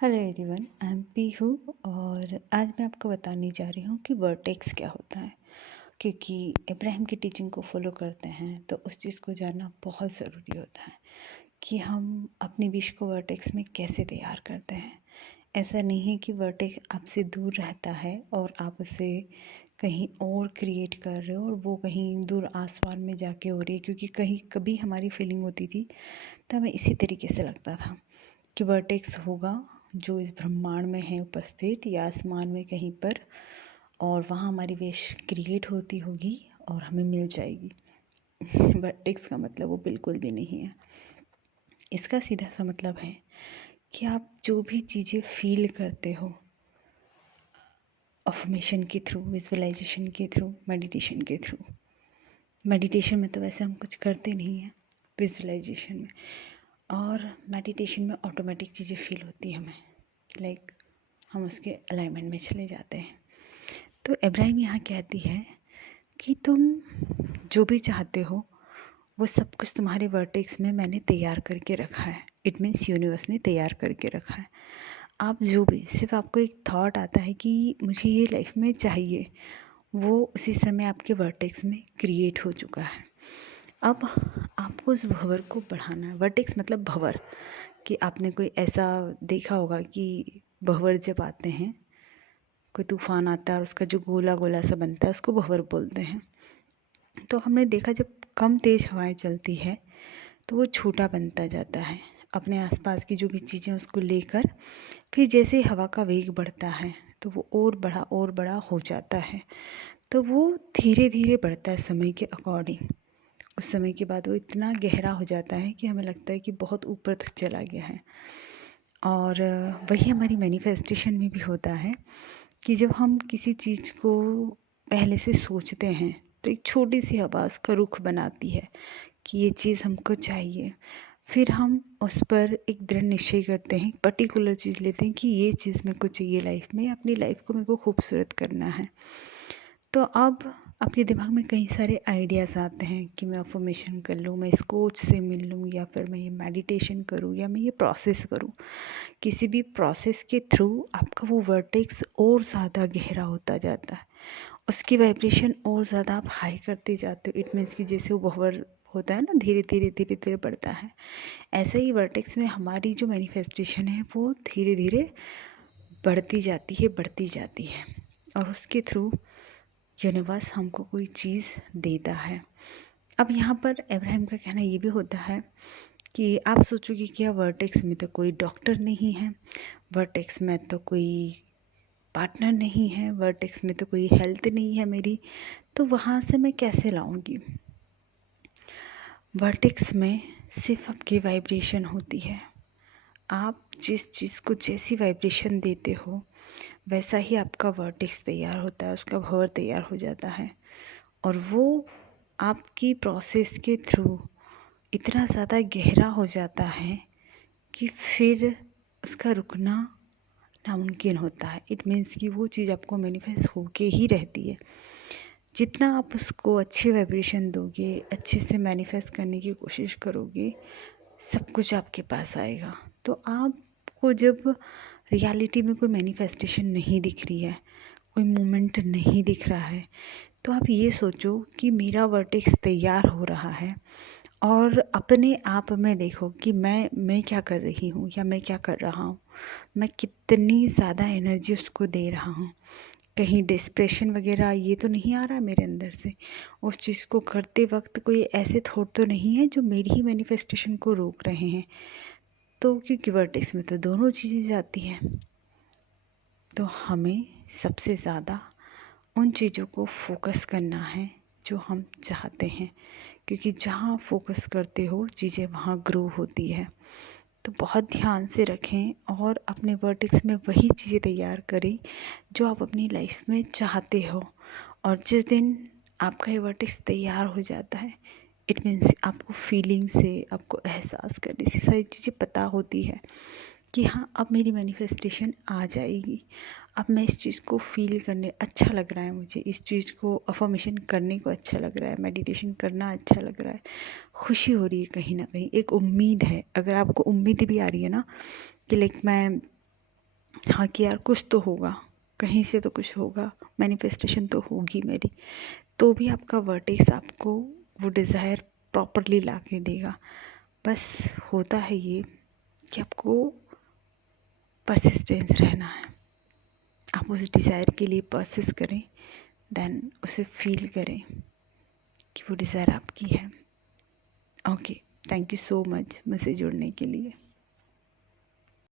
Hello everyone, I am Pihu और आज मैं आपको बताने जा रही हूँ कि वर्टेक्स क्या होता है। क्योंकि इब्राहिम की टीचिंग को फॉलो करते हैं तो उस चीज़ को जानना बहुत ज़रूरी होता है कि हम अपनी विश को वर्टेक्स में कैसे तैयार करते हैं। ऐसा नहीं है कि वर्टेक्स आपसे दूर रहता है और आप उसे कहीं और क्रिएट कर रहे हो और वो कहीं दूर आसमान में जाके हो रही है। क्योंकि कहीं कभी हमारी फीलिंग होती थी तो हमें इसी तरीके से लगता था कि वर्टेक्स होगा जो इस ब्रह्मांड में है उपस्थित या आसमान में कहीं पर, और वहाँ हमारी विश क्रिएट होती होगी और हमें मिल जाएगी। वर्टेक्स का मतलब वो बिल्कुल भी नहीं है। इसका सीधा सा मतलब है कि आप जो भी चीज़ें फील करते हो अफर्मेशन के थ्रू, विजुअलाइजेशन के थ्रू, मेडिटेशन के थ्रू। मेडिटेशन में तो वैसे हम कुछ करते नहीं हैं, विजुअलाइजेशन में और मेडिटेशन में ऑटोमेटिक चीज़ें फील होती हैं हमें, लाइक हम उसके अलाइनमेंट में चले जाते हैं। तो इब्राहिम यहाँ कहती है कि तुम जो भी चाहते हो वो सब कुछ तुम्हारे वर्टेक्स में मैंने तैयार करके रखा है। इट मीन्स यूनिवर्स ने तैयार करके रखा है। आप जो भी, सिर्फ आपको एक थॉट आता है कि मुझे ये लाइफ में चाहिए, वो उसी समय आपके वर्टेक्स में क्रिएट हो चुका है। अब आपको उस भंवर को बढ़ाना है। वर्टेक्स मतलब भंवर, कि आपने कोई ऐसा देखा होगा कि भंवर जब आते हैं, कोई तूफान आता है और उसका जो गोला गोला सा बनता है उसको भंवर बोलते हैं। तो हमने देखा जब कम तेज़ हवाएं चलती है तो वो छोटा बनता जाता है अपने आसपास की जो भी चीज़ें उसको लेकर। फिर जैसे ही हवा का वेग बढ़ता है तो वो और बड़ा हो जाता है। तो वो धीरे धीरे बढ़ता है समय के अकॉर्डिंग। उस समय के बाद वो इतना गहरा हो जाता है कि हमें लगता है कि बहुत ऊपर तक चला गया है। और वही हमारी मैनिफेस्टेशन में भी होता है कि जब हम किसी चीज़ को पहले से सोचते हैं तो एक छोटी सी हवा उसका रुख बनाती है कि ये चीज़ हमको चाहिए। फिर हम उस पर एक दृढ़ निश्चय करते हैं, पर्टिकुलर चीज़ लेते हैं कि ये चीज़ मेरे को चाहिए लाइफ में, अपनी लाइफ को मेरे को खूबसूरत करना है। तो अब आपके दिमाग में कई सारे आइडियाज़ आते हैं कि मैं अफर्मेशन कर लूँ, मैं इस कोच से मिल लूँ, या फिर मैं ये मेडिटेशन करूँ, या मैं ये प्रोसेस करूँ। किसी भी प्रोसेस के थ्रू आपका वो वर्टेक्स और ज़्यादा गहरा होता जाता है, उसकी वाइब्रेशन और ज़्यादा आप हाई करते जाते हो। इट मीन्स कि जैसे वो भंवर होता है ना, धीरे धीरे धीरे धीरे बढ़ता है, ऐसे ही वर्टेक्स में हमारी जो मैनिफेस्टेशन है वो धीरे धीरे बढ़ती जाती है और उसके थ्रू यूनिवर्स हमको कोई चीज़ देता है। अब यहाँ पर इब्राहिम का कहना ये भी होता है कि आप सोचोगे कि क्या वर्टेक्स में तो कोई डॉक्टर नहीं है, वर्टेक्स में तो कोई पार्टनर नहीं है, वर्टेक्स में तो कोई हेल्थ नहीं है मेरी, तो वहाँ से मैं कैसे लाऊंगी। वर्टेक्स में सिर्फ आपकी वाइब्रेशन होती है। आप जिस चीज़ को जैसी वाइब्रेशन देते हो वैसा ही आपका वर्टेक्स तैयार होता है, उसका भंवर तैयार हो जाता है। और वो आपकी प्रोसेस के थ्रू इतना ज़्यादा गहरा हो जाता है कि फिर उसका रुकना नामुमकिन होता है। इट मीन्स कि वो चीज़ आपको मैनिफेस्ट होके ही रहती है। जितना आप उसको अच्छे वाइब्रेशन दोगे, अच्छे से मैनिफेस्ट करने की कोशिश करोगे, सब कुछ आपके पास आएगा। तो आपको जब रियलिटी में कोई मैनिफेस्टेशन नहीं दिख रही है, कोई मूवमेंट नहीं दिख रहा है, तो आप ये सोचो कि मेरा वर्टेक्स तैयार हो रहा है और अपने आप में देखो कि मैं क्या कर रही हूँ या मैं क्या कर रहा हूँ, मैं कितनी ज़्यादा एनर्जी उसको दे रहा हूँ। कहीं डिस्प्रेशन वगैरह ये तो नहीं आ रहा मेरे अंदर से, उस चीज़ को करते वक्त कोई ऐसे थॉट तो नहीं है जो मेरी ही मैनिफेस्टेशन को रोक रहे हैं। तो क्योंकि वर्टेक्स में तो दोनों चीज़ें जाती हैं, तो हमें सबसे ज़्यादा उन चीज़ों को फोकस करना है जो हम चाहते हैं। क्योंकि जहाँ फोकस करते हो चीज़ें वहाँ ग्रो होती है। तो बहुत ध्यान से रखें और अपने वर्टेक्स में वही चीज़ें तैयार करें जो आप अपनी लाइफ में चाहते हो। और जिस दिन आपका ये वर्टेक्स तैयार हो जाता है, इट मीन्स आपको फीलिंग से, आपको एहसास करने से सारी चीज़ें पता होती है कि हाँ अब मेरी मैनिफेस्टेशन आ जाएगी, अब मैं इस चीज़ को फील करने अच्छा लग रहा है, मुझे इस चीज़ को अफर्मेशन करने को अच्छा लग रहा है, मेडिटेशन करना अच्छा लग रहा है, खुशी हो रही है, कहीं ना कहीं एक उम्मीद है। अगर आपको उम्मीद भी आ रही है ना कि लाइक मैं हाँ कि यार कुछ तो होगा, कहीं से तो कुछ होगा, मैनिफेस्टेशन तो होगी मेरी, तो भी आपका वर्टेक्स आपको वो डिज़ायर प्रॉपरली ला के देगा। बस होता है ये कि आपको परसिस्टेंस रहना है, आप उस डिज़ायर के लिए परसिस्ट करें, देन उसे फील करें कि वो डिज़ायर आपकी है। Okay, thank you so much मुझसे जुड़ने के लिए।